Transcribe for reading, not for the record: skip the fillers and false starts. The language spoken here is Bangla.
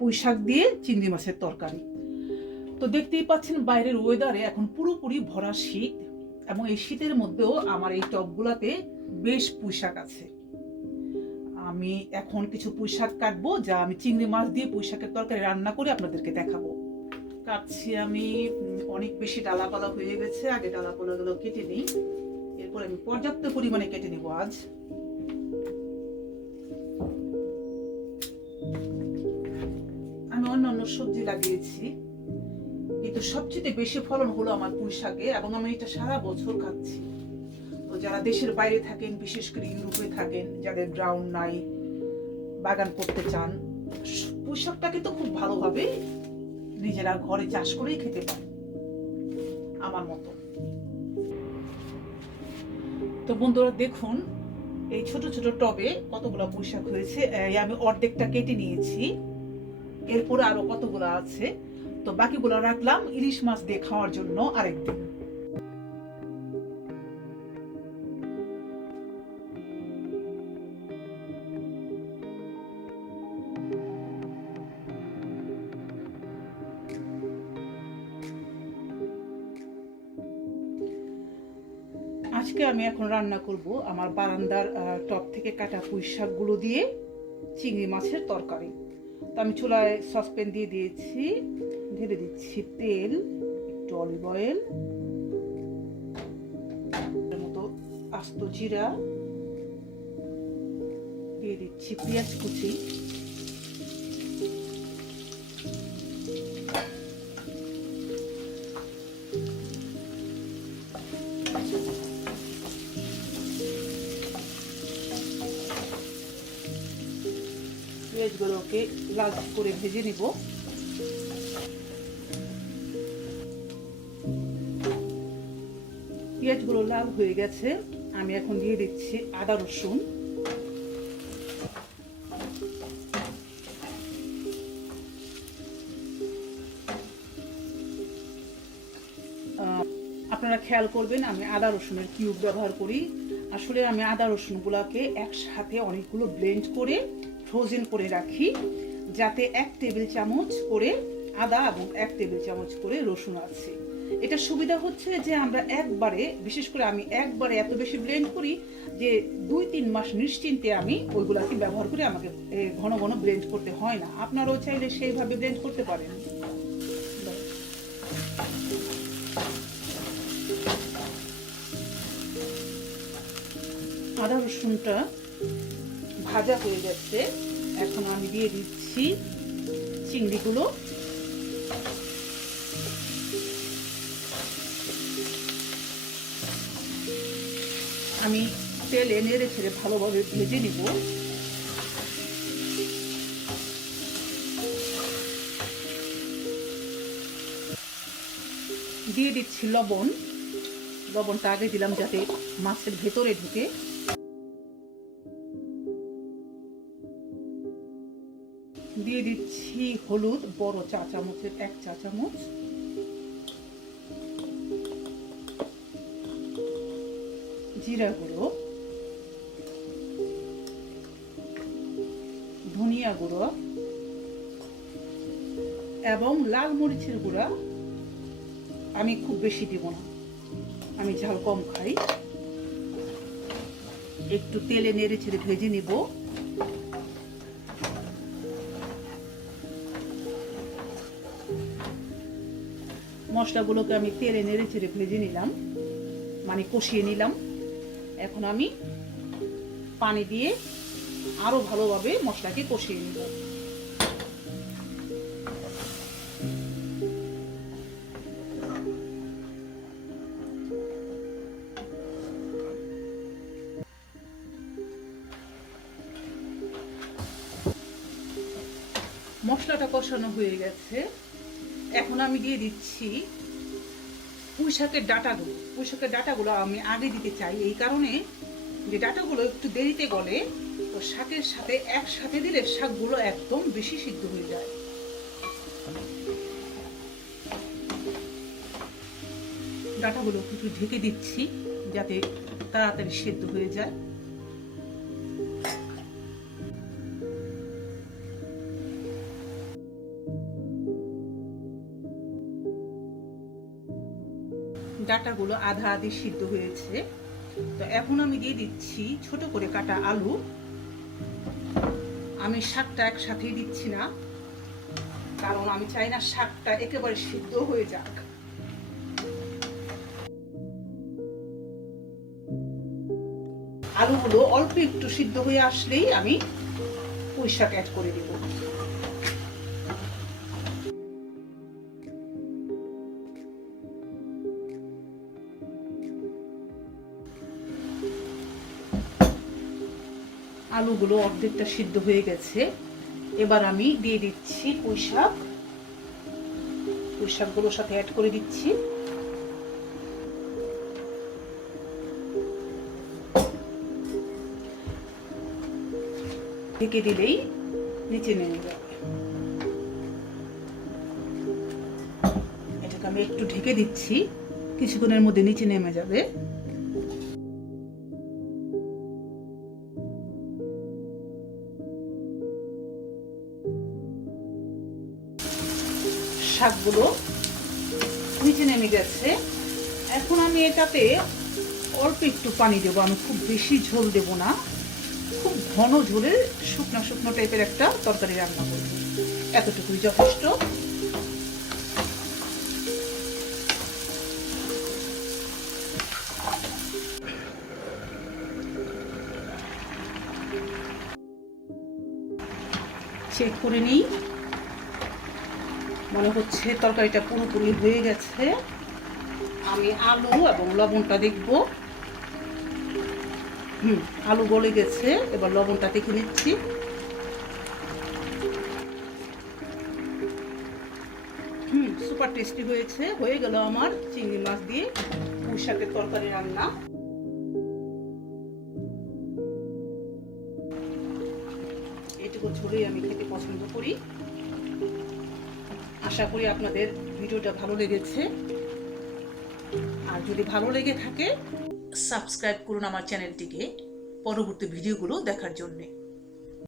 পুঁই শাক দিয়ে চিংড়ি মাছের তরকারি। তো দেখতেই পাচ্ছেন বাইরের ওয়েদারে এখন পুরোপুরি ভরা শীত, এবং এই শীতের মধ্যেও আমার এই টবগুলাতে বেশ পুঁই শাক আছে। আমি এখন কিছু পুঁই শাক কাটবো, যা আমি চিংড়ি মাছ দিয়ে পুঁই শাকের তরকারি রান্না করে আপনাদেরকে দেখাবো। কাটছি আমি, অনেক বেশি ডালাপালা হয়ে গেছে, আগে ডালাপালাগুলো কেটে নিই, এরপর আমি পর্যাপ্ত পরিমাণে কেটে নিব। আজ আমি অন্যান্য সবজি লাগিয়েছি, কিন্তু সবচেয়ে বেশি ফলন হলো আমার পুঁই শাকে, এবং আমি এটা সারা বছর খাচ্ছি। তো যারা দেশের বাইরে থাকেন, বিশেষ করে ইউরোপে থাকেন, যাদের গ্রাউন্ড নাই, বাগান করতে চান, পুঁই শাকটা কিন্তু খুব ভালোভাবে নিজেরা ঘরে চাষ করেই খেতে পারে আমার মতো। তো বন্ধুরা দেখুন, এই ছোট ছোট টবে কতগুলো পুঁই শাক হয়েছে। আমি অর্ধেকটা কেটে নিয়েছি, এরপরে আরো কতগুলো আছে, তো বাকিগুলো রাখলাম ইলিশ মাছ দিয়ে খাওয়ার জন্য আরেকদিন। আজকে আমি এখন রান্না করব আমার বারান্দার টব থেকে কাটা পুঁই শাকগুলো দিয়ে চিংড়ি মাছের তরকারি। তো আমি চুলায় সসপ্যান দিয়ে দিয়েছি, ঢেলে দিচ্ছি তেল, একটু অলিভ অয়েল, মতো আস্ত জিরা, দিয়ে দিচ্ছি পেঁয়াজ কুচি, পেঁয়াজগুলোকে লাল করে ভেজে নিব। পেঁয়াজগুলো লাল হয়ে গেছে, আমি এখন দিয়ে দিচ্ছি আদা রসুন, আপনারা খেয়াল করবেন আমি আদা রসুনের কিউব ব্যবহার করি। আসলে আমি আদা রসুনগুলোকে একসাথে অনেকগুলো ব্লেন্ড করে ফ্রোজেন করে রাখি, যাতে 1 টেবিল চামচ করে আদা এবং 1 টেবিল চামচ করে রসুন আছে। এটা সুবিধা হচ্ছে যে আমরা একবারে, বিশেষ করে আমি একবারে এত বেশি ব্লেন্ড করি যে 2-3 মাস নিশ্চিন্তে আমি ওইগুলাকে ব্যবহার করে, আমাকে ঘন ঘন ব্লেন্ড করতে হয় না। আপনারাও চাইলে সেইভাবে ব্লেন্ড করতে পারেন। আদা রসুনটা ভাজা হয়ে গেছে, এখন আমি দিয়ে দিচ্ছি চিংড়িগুলো। আমি তেলে নেড়ে ছেড়ে ভালোভাবে ভেজে নিব। দিয়ে দিচ্ছি লবণ, লবণটা আগে দিলাম যাতে মাছের ভেতরে ঢুকে। দিয়ে দিচ্ছি হলুদ, বড় চা চামচের 1 চা চামচ, জিরা গুঁড়ো, ধনিয়া গুঁড়ো এবং লাল মরিচের গুঁড়া আমি খুব বেশি দিব না, আমি ঝাল কম খাই। একটু তেলে নেড়ে ছেড়ে ভেজে নিব। মশলাগুলোকে আমি তেলে নেড়ে ছেড়ে ভেজে নিলাম, মানে কষিয়ে নিলাম। এখন আমি পানি দিয়ে আরো ভালোভাবে মশলাকে কষিয়ে নিব। মশলাটা কষানো হয়ে গেছে, এখন আমি দিয়ে দিচ্ছি পুঁই শাকের ডাঁটাগুলো। পুঁই শাকের ডাঁটাগুলো আমি আগে দিতে চাই এই কারণে যে ডাঁটাগুলো একটু দেরিতে গলে, তো শাকের সাথে একসাথে দিলে শাকগুলো একদম বেশি সিদ্ধ হয়ে যায়। ডাঁটাগুলো একটু ঢেকে দিচ্ছি যাতে তাড়াতাড়ি সিদ্ধ হয়ে যায়। ডাটাগুলো আধা আধি সিদ্ধ হয়েছে। তো এখন আমি দিয়ে দিচ্ছি ছোট করে কাটা আলু। আমি শাকটা একসাথেই দিচ্ছি না, কারণ আমি চাই না শাকটা একেবারে সিদ্ধ হয়ে যাক। আলুগুলো অল্প একটু সিদ্ধ হয়ে আসলেই আমি পুঁই শাক অ্যাড করে দেব। আলুগুলো অর্ধেকটা সিদ্ধ হয়ে গেছে। এবার আমি দিয়ে দিচ্ছি পুঁই শাক। পুঁই শাকগুলোর সাথে অ্যাড করে দিচ্ছি। ঢেকে দিলেই নিচে নেমে যাবে। এটাকে আমি একটু ঢেকে দিচ্ছি, কিছুক্ষণের মধ্যে নিচে নেমে যাবে। শাকগুলো নিচে নেমে গেছে। এখন আমি এটাতে অল্প একটু পানি দেবো। আমি খুব বেশি ঝোল দেব না, খুব ঘন ঝোলের শুকনো শুকনো টাইপের একটা তরকারি রান্না করব। এতটুকুই যথেষ্ট। চেক করে নিই, মনে হচ্ছে তরকারিটা পুরোপুরি হয়ে গেছে। আমি আলু এবং লবণটা দেখব। আলু গলে গেছে, এবার লবণটা দেখে নিচ্ছি। সুপার টেস্টি হয়েছে। হয়ে গেল আমার চিংড়ি মাছ দিয়ে পুঁই শাকের তরকারি রান্না। এটুকু ঝোলেই আমি খেতে পছন্দ করি। আশা করি আপনাদের ভিডিওটা ভালো লেগেছে। আর যদি ভালো লেগে থাকে, সাবস্ক্রাইব করুন আমার চ্যানেলটিকে পরবর্তী ভিডিওগুলো দেখার জন্য।